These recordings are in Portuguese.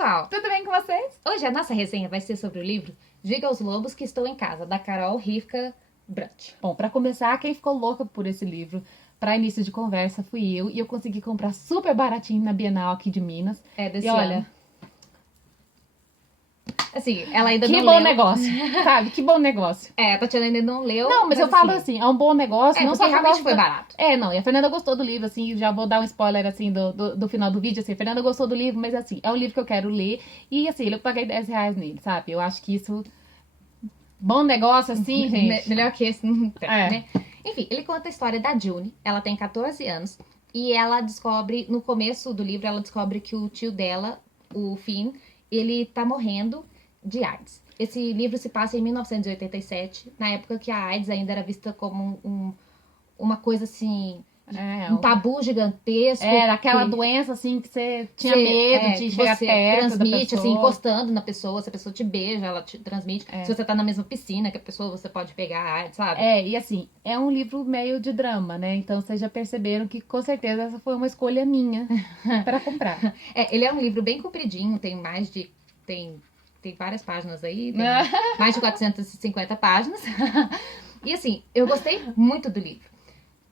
pessoal! Tudo bem com vocês? Hoje a nossa resenha vai ser sobre o livro Diga aos Lobos que Estou em Casa, da Carol Rivka Brant. Bom, pra começar, quem ficou louca por esse livro, pra início de conversa, fui eu. E eu consegui comprar super baratinho na Bienal aqui de Minas. Desse e ano. olha, assim, ela ainda que não bom leu. negócio, sabe? Que bom negócio. A Tatiana ainda não leu. Não, mas eu falo assim, é um bom negócio. Não porque só por realmente causa foi da- barato. Não, e a Fernanda gostou do livro, assim, já vou dar um spoiler, assim, do final do vídeo, assim, a Fernanda gostou do livro, mas, assim, é um livro que eu quero ler, e, assim, eu paguei R$10 nele, sabe? Eu acho que isso, bom negócio, assim, gente. Melhor que esse, não tem, É. né? Enfim, ele conta a história da June, ela tem 14 anos, e ela descobre, no começo do livro, ela descobre que o tio dela, o Finn, ele tá morrendo de AIDS. Esse livro se passa em 1987, na época que a AIDS ainda era vista como uma coisa assim, um tabu gigantesco. Era aquela que doença, assim, que você tinha medo de que chegar você perto transmite, da pessoa. assim, encostando na pessoa. Se a pessoa te beija, ela te transmite. Se você tá na mesma piscina que a pessoa, você pode pegar a AIDS, sabe? E assim, é um livro meio de drama, né? Então vocês já perceberam que com certeza essa foi uma escolha minha pra comprar. Ele é um livro bem compridinho, tem mais de... Tem várias páginas aí, tem mais de 450 páginas. E assim, eu gostei muito do livro.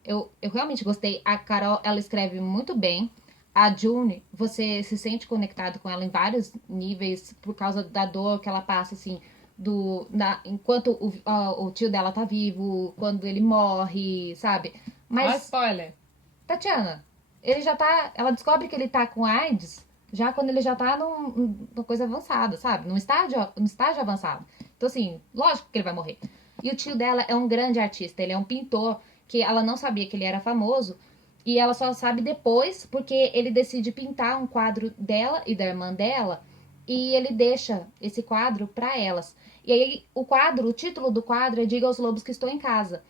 Eu realmente gostei. A Carol, ela escreve muito bem. A June, você se sente conectado com ela em vários níveis por causa da dor que ela passa, assim, enquanto o tio dela tá vivo, quando ele morre, sabe? Olha spoiler. Tatiana, ela descobre que ele tá com AIDS já quando ele já tá numa coisa avançada, sabe? Num estágio avançado. Então, assim, lógico que ele vai morrer. E o tio dela é um grande artista, ele é um pintor, que ela não sabia que ele era famoso, e ela só sabe depois, porque ele decide pintar um quadro dela e da irmã dela, e ele deixa esse quadro pra elas. E aí, o título do quadro é Diga aos Lobos que Estou em Casa.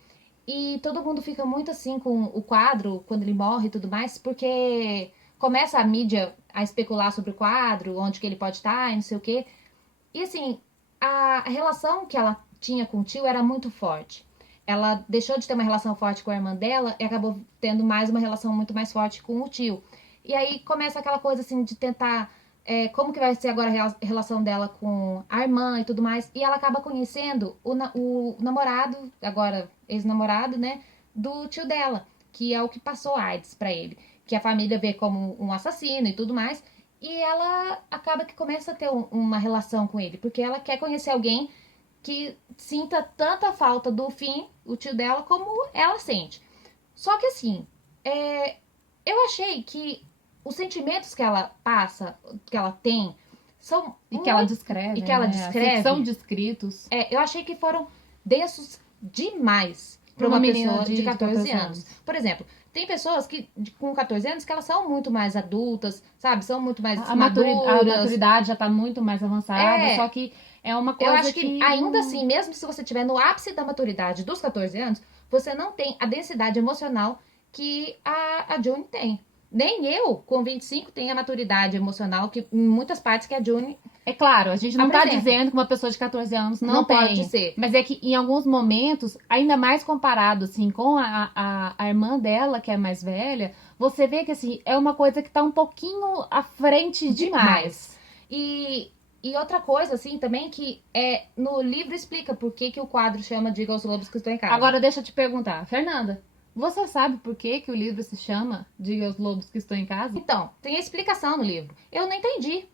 E todo mundo fica muito assim com o quadro, quando ele morre e tudo mais, porque começa a mídia a especular sobre o quadro, onde que ele pode estar e não sei o quê. E assim, a relação que ela tinha com o tio era muito forte. Ela deixou de ter uma relação forte com a irmã dela e acabou tendo mais uma relação muito mais forte com o tio. E aí começa aquela coisa assim de tentar... como que vai ser agora a relação dela com a irmã e tudo mais. E ela acaba conhecendo o namorado, agora ex-namorado, né, do tio dela, que é o que passou AIDS pra ele. Que a família vê como um assassino e tudo mais. E ela acaba que começa a ter uma relação com ele, porque ela quer conhecer alguém que sinta tanta falta do Finn, o tio dela, como ela sente. Só que assim, eu achei que os sentimentos que ela passa, que ela tem, são que ela descreve. E que ela né? descreve. Assim, são descritos. Eu achei que foram densos demais para uma pessoa de 14 anos. Por exemplo, tem pessoas com 14 anos que elas são muito mais adultas, sabe? São muito mais maduras. A maturidade já tá muito mais avançada, só que é uma coisa eu acho que ainda assim, mesmo se você estiver no ápice da maturidade dos 14 anos, você não tem a densidade emocional que a June tem. Nem eu, com 25, tenho a maturidade emocional que em muitas partes que a June... É claro, a gente não tá dizendo que uma pessoa de 14 anos não tem. Pode ser. Mas é que em alguns momentos, ainda mais comparado assim com a irmã dela, que é mais velha, você vê que assim, é uma coisa que tá um pouquinho à frente demais. E outra coisa, assim, também que no livro explica por que o quadro chama Diga aos Lobos que Estou em Casa. Agora deixa eu te perguntar, Fernanda, você sabe por que o livro se chama Diga aos Lobos que Estou em Casa? Então, tem a explicação no livro. Eu não entendi.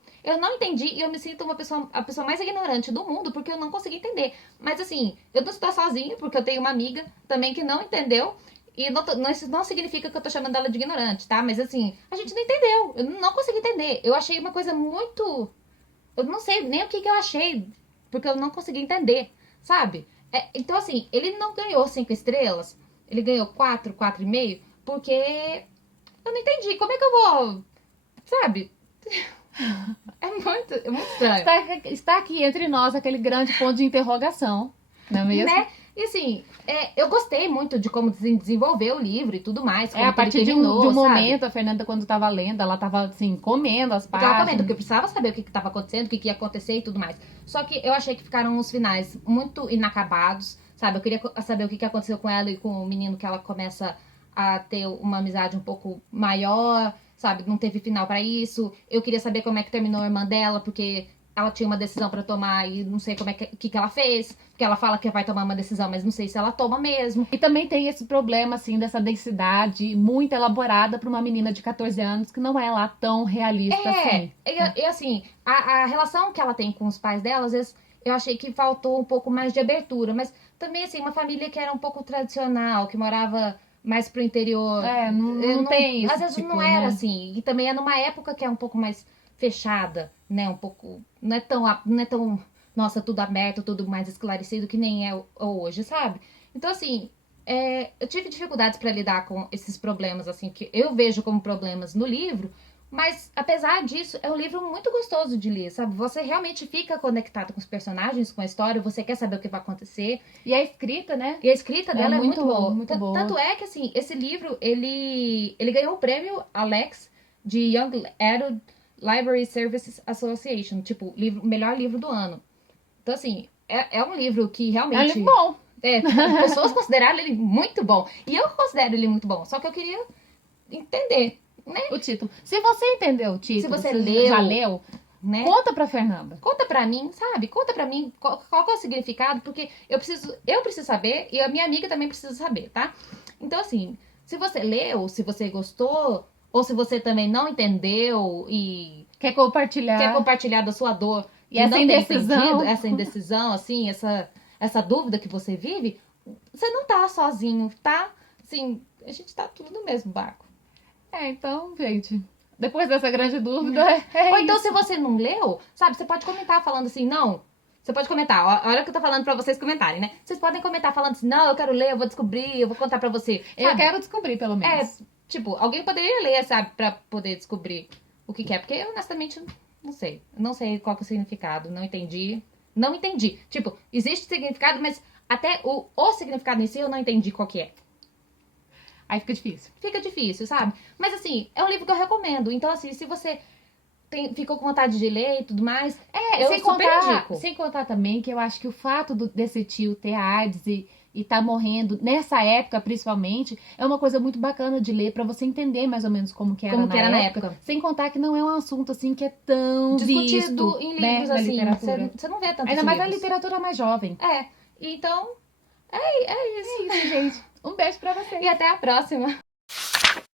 E eu me sinto a pessoa mais ignorante do mundo porque eu não consegui entender. Mas assim, eu não estou sozinha porque eu tenho uma amiga também que não entendeu. E isso não significa que eu tô chamando ela de ignorante, tá? Mas assim, a gente não entendeu. Eu não consegui entender. Eu achei uma coisa muito... Eu não sei nem o que eu achei, porque eu não consegui entender, sabe? Então assim, ele não ganhou 5 estrelas. Ele ganhou 4, 4,5, porque eu não entendi. Como é que eu vou... Sabe? É muito estranho. Está aqui entre nós aquele grande ponto de interrogação, não é mesmo? Né? E assim, eu gostei muito de como desenvolveu o livro e tudo mais. A partir de um momento, a Fernanda, quando tava lendo, ela tava assim, comendo as páginas. Ela comendo, porque eu precisava saber o que tava acontecendo, o que ia acontecer e tudo mais. Só que eu achei que ficaram uns finais muito inacabados, sabe? Eu queria saber o que aconteceu com ela e com o menino, que ela começa a ter uma amizade um pouco maior. sabe? Não teve final pra isso. Eu queria saber como é que terminou a irmã dela, porque ela tinha uma decisão pra tomar e não sei como é que ela fez. Porque ela fala que vai tomar uma decisão, mas não sei se ela toma mesmo. E também tem esse problema, assim, dessa densidade muito elaborada pra uma menina de 14 anos que não é lá tão realista assim. E assim, a relação que ela tem com os pais dela, às vezes eu achei que faltou um pouco mais de abertura. Mas também, assim, uma família que era um pouco tradicional, que morava mais pro interior. Não tem isso. Às vezes tipo, não era né? assim. E também é numa época que é um pouco mais fechada, né? Um pouco. Não é tão, nossa, tudo aberto, tudo mais esclarecido que nem é hoje, sabe? Então, assim, eu tive dificuldades para lidar com esses problemas, assim, que eu vejo como problemas no livro. Mas, apesar disso, é um livro muito gostoso de ler, sabe? Você realmente fica conectado com os personagens, com a história, você quer saber o que vai acontecer. E a escrita, né? E a escrita dela é muito boa. muito boa. Tanto é que, assim, esse livro, ele ganhou o prêmio Alex de Young Adult Library Services Association, tipo, melhor livro do ano. Então, assim, é um livro que É um realmente... livro bom. Pessoas consideraram ele muito bom. E eu considero ele muito bom. Só que eu queria entender, né? O título. Se você entendeu o título, Se você já leu, leu, né? conta pra Fernanda. Conta pra mim, sabe? Conta pra mim qual que é o significado, porque eu preciso saber e a minha amiga também precisa saber, tá? Então, assim, se você leu, se você gostou, ou se você também não entendeu e Quer compartilhar? quer compartilhar da sua dor E essa não ter indecisão. entendido, essa indecisão, assim, essa dúvida que você vive, você não tá sozinho, tá? Assim, a gente tá tudo no mesmo barco. Então, gente, depois dessa grande dúvida, Ou então, isso. se você não leu, sabe, você pode comentar falando assim, não. Você pode comentar, olha o que eu tô falando pra vocês comentarem, né? Vocês podem comentar falando assim, não, eu quero ler, eu vou descobrir, eu vou contar pra você. Eu Sabe? quero descobrir, pelo menos. Tipo, alguém poderia ler, sabe, pra poder descobrir o que é. Porque eu, honestamente, não sei. Não sei qual que é o significado, não entendi. Não entendi. Tipo, existe significado, mas até o significado em si eu não entendi qual que é. Aí fica difícil. Fica difícil, sabe? Mas assim, é um livro que eu recomendo. Então, assim, se você ficou com vontade de ler e tudo mais, eu super indico. Sem contar também que eu acho que o fato desse tio ter AIDS e tá morrendo, nessa época principalmente, é uma coisa muito bacana de ler pra você entender mais ou menos como que era, na época. Sem contar que não é um assunto assim que é tão discutido visto, em né, livros, na assim. literatura. Você não vê tanto Ainda mais na livros. literatura mais jovem. Então, é isso. É isso, gente. Um beijo pra vocês. E até a próxima.